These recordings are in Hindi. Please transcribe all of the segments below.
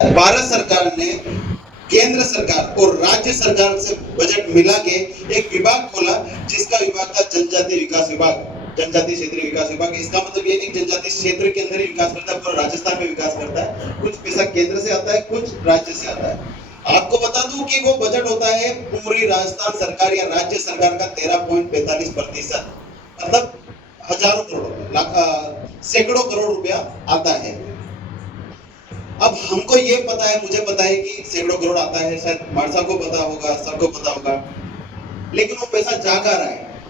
भारत सरकार ने केंद्र सरकार और राज्य सरकार से बजट मिला के एक विभाग खोला, जिसका विभाग था जनजातीय विकास विभाग, जनजातीय क्षेत्रीय विकास विभाग। इसका मतलब ये नहीं जनजातीय क्षेत्र के अंदर ही विकास करता है, पूरा राजस्थान में विकास करता है। कुछ पैसा केंद्र से आता है, कुछ राज्य से आता है। आपको बता दूं कि वो बजट होता है पूरी राजस्थान सरकार या राज्य सरकार का 13.45%, मतलब हजारों करोड़ सैकड़ों करोड़ रुपया आता है। अब हमको ये पता है, मुझे पता है कि सैकड़ों करोड़ आता है, शायद मार्सा को पता होगा, सबको पता होगा, लेकिन वो पैसा जा कहाँ रहा है?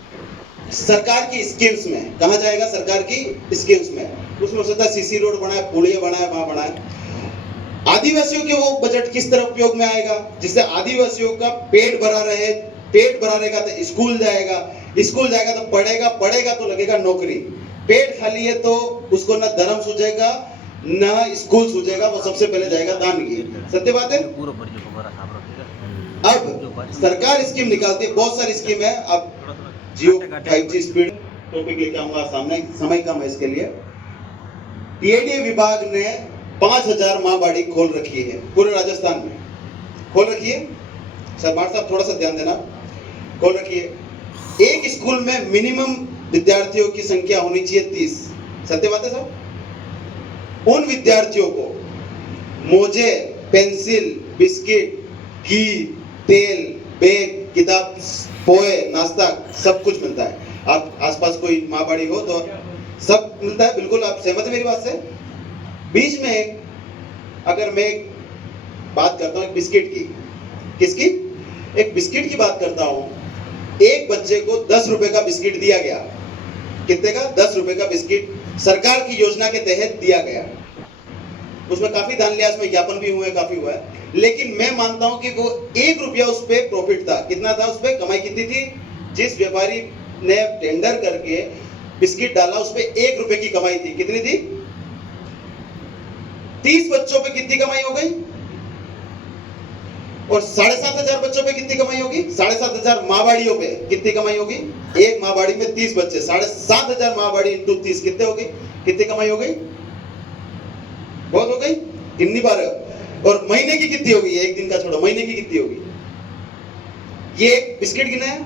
सरकार की स्कीम्स में। कहा जाएगा? सरकार की स्कीम्स में। उसमें हो सकता है सीसी रोड बनाए, पुलिया बनाए, वहां बनाए। आदिवासियों के वो बजट किस तरह उपयोग में आएगा, जिससे आदिवासियों का पेट भरा रहे। पेट भरा रहेगा तो स्कूल जाएगा, स्कूल जाएगा तो पढ़ेगा, पढ़ेगा तो लगेगा नौकरी। पेट खाली है तो उसको ना धर्म सूझेगा ना स्कूल सूझेगा, वो सबसे पहले जाएगा दान की। सत्य बात है। अब सरकार स्कीम निकालती है, बहुत सारी स्कीम है। अब जियो 5G स्पीड टॉपिक लेके आऊंगा सामने, समय कम है इसके लिए। टीएडीए विभाग ने 5000 माँ बाड़ी खोल रखी है पूरे राजस्थान में, खोल रखी है। सरदार साहब थोड़ा सा ध्यान देना, खोल रखी है। एक स्कूल में मिनिमम विद्यार्थियों की संख्या होनी चाहिए 30। सत्य बात है साहब। उन विद्यार्थियों को मोजे, पेंसिल, बिस्किट, घी, तेल, बैग, किताब, पोए, नाश्ता सब कुछ मिलता है। आप आसपास कोई माँ बाड़ी हो तो सब मिलता है। बिल्कुल आप सहमत है मेरी बात से? बीच में अगर मैं एक बात करता हूँ एक बिस्किट की, किसकी? एक बिस्किट की बात करता हूँ। एक बच्चे को 10 रुपए का बिस्किट दिया गया। कितने का? 10 रुपए का बिस्किट सरकार की योजना के तहत दिया गया। उसमें काफी दान लिया, उसमें ज्ञापन भी हुए, काफी हुआ है। लेकिन मैं मानता हूं कि वो 1 रुपया उस पे प्रॉफिट था। कितना था? उस पे कमाई कितनी थी? जिस व्यापारी ने टेंडर करके बिस्किट डाला उस पे 1 रुपए की कमाई थी। कितनी थी? 30 बच्चों पे कितनी कमाई हो गई? और 7,500 बच्चों पे कितनी कमाई होगी? 7,500 माँबाड़ियों पे कितनी कमाई होगी? एक माँबाड़ी में 30 बच्चे, 7,500 माँबाड़ी इंटू 30 कितने हो गई? कितनी कमाई हो गई? बहुत हो गई, गिन नहीं पा रहे हो। और महीने की कितनी होगी? एक दिन का छोड़ो, महीने की कितनी होगी? ये एक बिस्किट गिना है।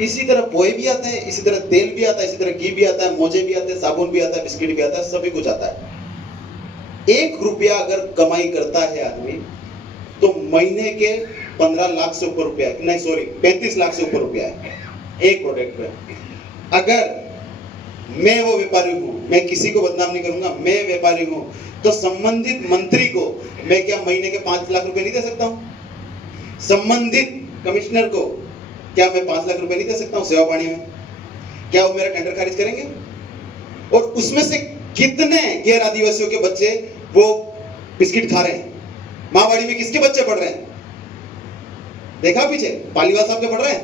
इसी तरह पोहे भी आते हैं, इसी तरह तेल भी आता है, इसी तरह घी भी आता है, मोजे भी आते हैं, साबुन भी आता है, बिस्किट भी आता है, सभी कुछ आता है। 1 रुपया अगर कमाई करता है आदमी तो महीने के 15 लाख से ऊपर रुपया, नहीं सॉरी 35 लाख से ऊपर रुपया है एक प्रोडक्ट में। अगर मैं वो व्यापारी हूं, मैं किसी को बदनाम नहीं करूंगा, मैं व्यापारी हूं, तो संबंधित मंत्री को मैं क्या महीने के 5 लाख रुपए नहीं दे सकता हूं? संबंधित कमिश्नर को क्या मैं 5 लाख रुपए नहीं दे सकता हूं सेवा पानी में? क्या वो मेरा टेंडर खारिज करेंगे? और उसमें से कितने गैर आदिवासियों के बच्चे वो बिस्किट खा रहे हैं? माँबाड़ी में किसके बच्चे पढ़ रहे हैं? देखा पीछे? पालीवाल साहब के पढ़ रहे हैं,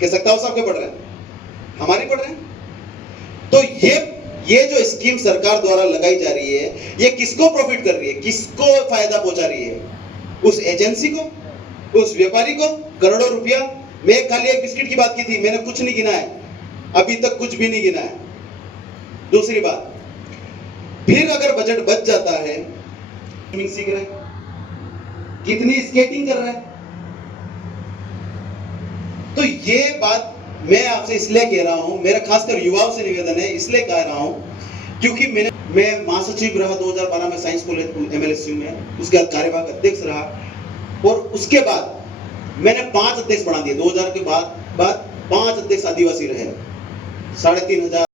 के सकताव साहब के पढ़ रहे हैं, हमारे पढ़ रहे हैं। तो ये जो स्कीम सरकार द्वारा लगाई जा रही है, ये किसको प्रॉफिट कर रही है? किसको फायदा पहुंचा रही है? उस एजेंसी को, उस व्यापारी को करोड़ों रुपया। मैं खाली एक बिस्किट की बात की थी, मैंने कुछ नहीं गिना है, अभी तक कुछ भी नहीं गिना है। दूसरी बात, फिर अगर बजट बच जाता है, सीख रहे हैं, कितनी स्केटिंग कर रहा है। तो ये बात मैं आपसे इसलिए कह रहा हूं, मेरा खासकर युवाओं से निवेदन है, इसलिए कह रहा हूं क्योंकि मैं महासचिव रहा 2012 में साइंस कॉलेज एमएलएसयू में, उसके बाद कार्यवाहक अध्यक्ष रहा, और उसके बाद मैंने 5 अध्यक्ष बना दिए। 2000 के बाद 5 अध्यक्ष आदिवासी रहे, 3,500